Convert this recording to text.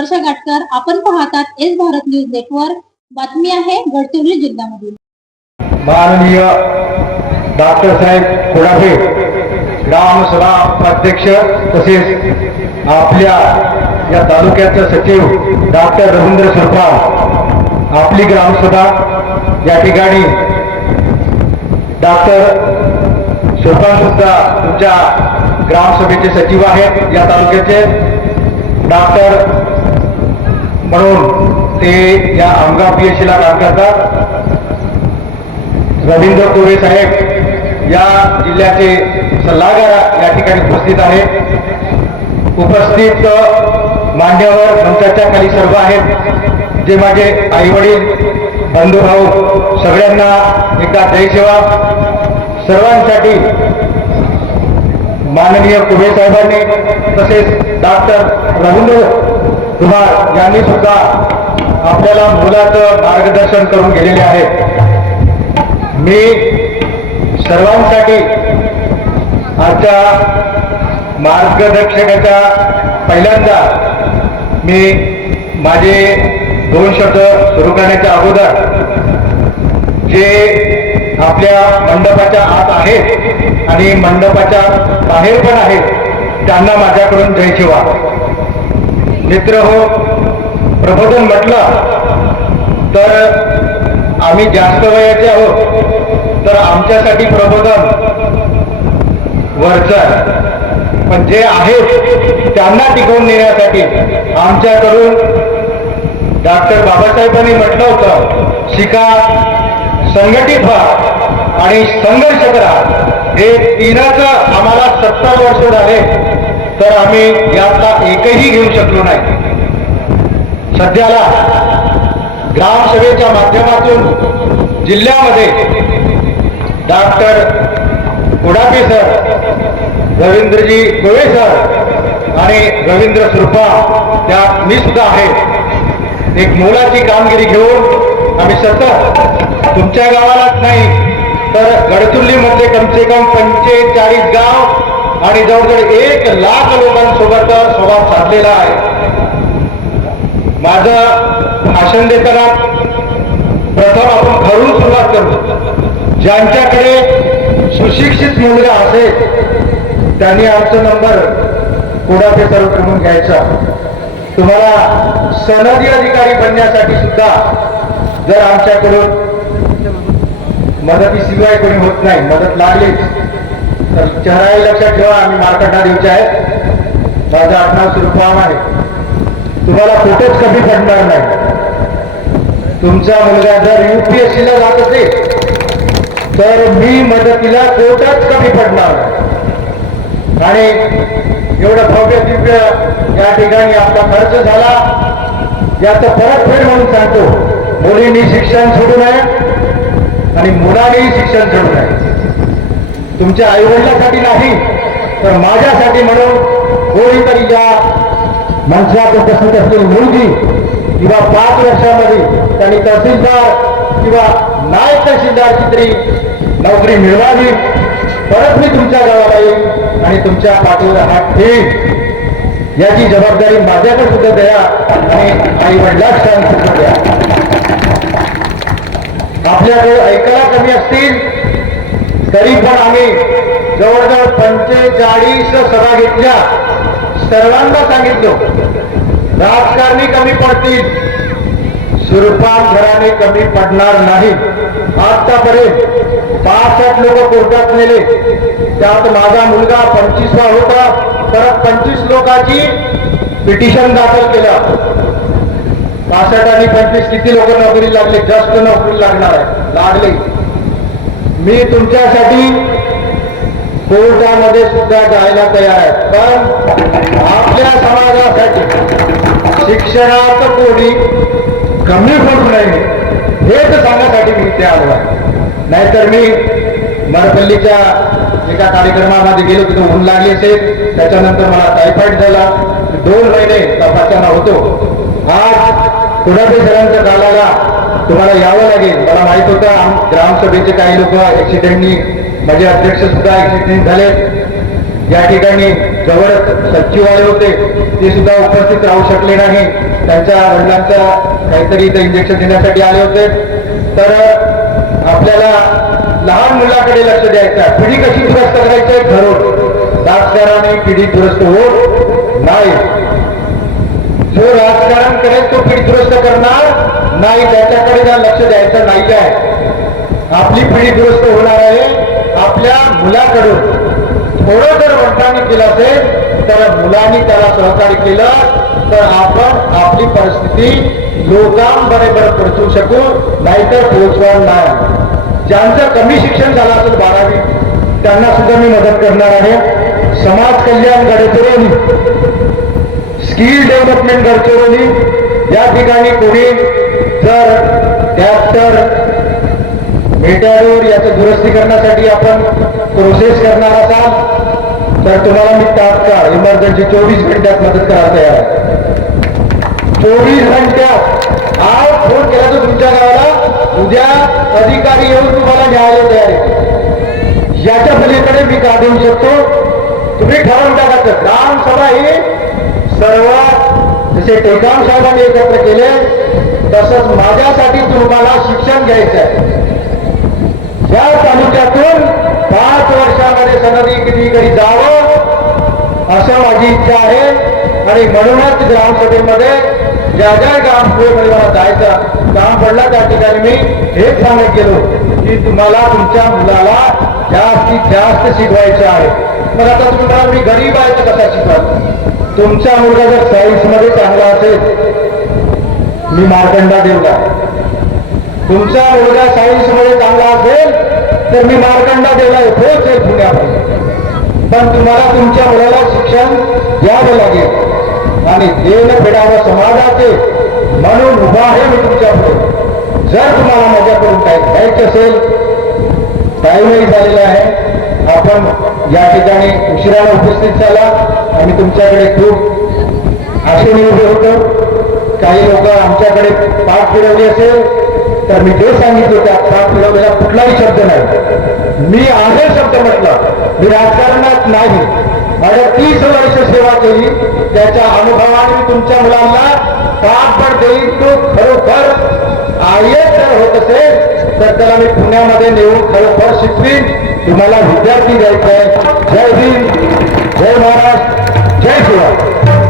वर्षा गाटकर. आपण पाहतात S Bharat news network. बातमी आहे गडचिरोली जिल्ह्यामधील. माननीय डॉक्टर साहेब कोडापे ग्रामसभा अध्यक्ष तसेच आपल्या या तालुक्याचे सचिव डॉक्टर रवींद्र सुरपाल, आपली ग्रामसभा या ठिकाणी डॉक्टर सुरपाल सुद्धा तुमच्या ग्रामसभेचे सचिव आहेत. या तालुक्याचे डॉक्टर म्हणून ते या आमगाव PSC ला काम करतात. रवींद्र कोरे साहेब या जिल्ह्याचे सल्लागार या ठिकाणी उपस्थित आहेत. उपस्थित मान्यवर मंचाच्या खाली सर्व आहेत, जे माझे आई वडील बंधुभाऊ, सगळ्यांना एकदा जय सेवा. सर्वांसाठी माननीय कोरे साहेबांनी तसेच डॉक्टर रवींद्र कुमार यांनी सुद्धा आपल्याला मुलाचं मार्गदर्शन करून गेलेले आहे. मी सर्वांसाठी आजच्या मार्गदर्शकाच्या पहिल्यांदा मी माझे 2 शब्द सुरू करण्याच्या अगोदर जे आपल्या मंडपाच्या आत आहेत आणि मंडपाच्या बाहेर पण आहेत त्यांना माझ्याकडून जय सेवा. मित्र हो, प्रबोधन म्हटलं तर आम्ही जास्त वयाचे आहोत तर आमच्यासाठी प्रबोधन वरचं, पण जे आहेत त्यांना टिकवून नेण्यासाठी आमच्याकडून डॉक्टर बाबासाहेबांनी म्हटलं होतं, शिका, संघटित व्हा आणि संघर्ष करा. हे तीनच आम्हाला 70 वर्ष झाले तर आम्ही यातला एकही घेऊ शकलो नाही. सध्याला ग्रामसभेच्या माध्यमातून जिल्ह्यामध्ये doctor Kodape sir, Ravindraji कोळे sir आणि रवींद्र सुरपा, त्यात मी सुद्धा आहे. एक मोलाची कामगिरी घेऊन आम्ही सतत तुमच्या गावालाच नाही तर गडचिरोलीमध्ये कमसे कम 45 गाव आणि जवळजवळ 1 लाख लोकांसोबत संवाद साधलेला आहे. माझं भाषण देताना प्रथम आपण घरून सुरुवात करू. ज्यांच्याकडे सुशिक्षित मुलगा असेल त्यांनी आमचा नंबर कोडापे सर करून घ्यायचा. तुम्हाला सनदी अधिकारी बनण्यासाठी सुद्धा जर आमच्याकडून मदतीशिवाय कोणी होत नाही, मदत लागलीच तर चेहराही लक्षात ठेवा. आम्ही मार्कंडा देऊचे आहेत. माझं आडनाव सुरपाल आहे. तुम्हाला कुठेच कमी पडणार नाही. तुमचा मुलगा जर UPSC ला जात असेल तर मी मदतीला कोटच कमी पडणार आणि एवढं भव्य दिव्य या ठिकाणी आपला खर्च झाला याचं परतफेड म्हणून सांगतो. मुलींनी शिक्षण सोडू नये आणि मुलांनीही शिक्षण सोडू नये. तुमच्या आईवडिलांसाठी नाही तर माझ्यासाठी म्हणून कोणीतरी या मंचात उपस्थित असलेली मुलगी किंवा 5 वर्षामध्ये त्यांनी तहसीलदार किंवा नायब तहसीलदारची तरी नोकरी मिळवावी. परत मी तुमच्या गावाला येईल आणि तुमच्या पाठीवर हात ठेवीन. याची जबाबदारी माझ्याकडे सुद्धा द्या आणि आई वडिलांना सुद्धा द्या. आपल्याकडे ऐकायला कमी असतील तरी पण आम्ही जवळजवळ 45 सभा घेतल्या. सर्वांना सांगितलं राजकारणी कमी पडतील, सुरपाल घराणे कमी पडणार नाही. आतापर्यंत 65 लोक कोर्टात नेले, त्यात माझा मुलगा 25वा होता. परत 25 लोकांची पिटिशन दाखल केलं. 65 आणि 25 किती लोक नोकरी लागले? जास्त नोकरी लागणार आहे, लागले. मी तुमच्यासाठी कोर्टामध्ये सुद्धा जायला तयार आहे, पण आपल्या समाजासाठी शिक्षणात कोणी कमी पडू नये हेच सांगण्यासाठी मी इथे आलो आहे. नाहीतर मी मरपल्लीच्या एका कार्यक्रमामध्ये गेलो, तिथं ऊन लागली असेल, त्याच्यानंतर मला टायफॉइड झाला, 2 महिने तपासणा होतो. आज कोडापे सरांच्या कालाला तुम्हाला यावं लागेल. मला माहित होतं ग्रामसभेचे काही लोक ऍक्सिडेंटनी, म्हणजे अध्यक्ष सुद्धा ऍक्सिडेंट झाले. या ठिकाणी जवळ सचिवालय होते, ते सुद्धा उपस्थित राहू शकले नाही. त्यांच्या वडिलांचा काहीतरी इथे इंजेक्शन देण्यासाठी आले होते. तर आपल्याला लहान मुलाकडे लक्ष द्यायचं आहे. पिढी कशी दुरुस्त करायची आहे? घरून. राजकारणाने पिढी दुरुस्त होत नाही. जो राजकारण करेल तो पिढी दुरुस्त करणार नाही, त्याच्याकडे जर लक्ष द्यायचं नाही. काय आपली पिढी दुरुस्त होणार आहे आपल्या मुलाकडून. थोडं जर वडिलांनी केलं असेल तर मुलांनी त्याला सहकार्य केलं तर आपण आपली परिस्थिती लोकांबरोबर पोहोचू शकू, नाहीतर पोहोचणार नाही. ज्यांचं कमी शिक्षण झालं असेल 12वी, त्यांना सुद्धा मी मदत करणार आहे. समाज कल्याण गडचिरोली, स्किल डेव्हलपमेंट गडचिरोली या ठिकाणी कोणी जर ट्रॅक्टर मेटॅडोर याचं दुरुस्ती करण्यासाठी आपण प्रोसेस करणार असाल तर तुम्हाला मी तात्काळ इमर्जन्सी 24 घंट्यात मदत करायला तयार आहे. 24 घंट्यात आज फोन केला तर तुमच्या गावाला उद्या अधिकारी येऊन तुम्हाला न्यायालय तयार आहे. याच्या पलीकडे मी का देऊ शकतो? तुम्ही ठरवून टाकायचं. ग्रामसभा ही सर्व जसे टेकाम साहेबांनी एकत्र केले तसंच माझ्यासाठी तुम्हाला शिक्षण घ्यायचं आहे. या तालुक्यातून 5 वर्षामध्ये सनदी कितीकडे जावं असं माझी इच्छा आहे. आणि म्हणूनच ग्रामसभेमध्ये ज्या ज्या ग्रामसभेमध्ये मला जायचं काम पडलं त्या ठिकाणी मी हेच सांगत गेलो की तुम्हाला तुमच्या मुलाला जास्तीत जास्त शिकवायचं आहे. मग आता तुम्ही मला मी गरीब आहे तर कसा शिकवाल? तुमचा मुलगा जर सायन्स मध्ये चांगला असेल, मी मार्कंडा देवला. तुमचा मुलगा सायन्स मध्ये चांगला असेल तर मी मार्कंडा देवला पोहोचेल पुण्यामध्ये. पण तुम्हाला तुमच्या मुलाला शिक्षण द्यावं लागेल आणि देणं फेडावं समाजाचे म्हणून उभा आहे मी तुमच्या पुढे. जर तुम्हाला माझ्याकडून काही घ्यायचं असेल, टाईमही झालेला आहे, आपण या ठिकाणी उशिराला उपस्थित झाला. आम्ही तुमच्याकडे खूप आशेने उभे होतो. काही लोक आमच्याकडे पाठ फिरवली असेल तर मी ते सांगितलं त्या पाठ फिरवलेला कुठलाही शब्द नाही. मी आहे शब्द म्हटलं. मी राजकारणात नाही. 38 वर्ष सेवा केली. त्याच्या अनुभवाने मी तुमच्या मुलांना पाठबळ देईन. तो खरोखर आयएस जर होत असेल तर त्याला मी पुण्यामध्ये नेऊन खरोखर शिकवीन. तुम्हाला विद्यार्थी द्यायचा आहे. जय हिंद, जय महाराष्ट्र, जय शिवराय.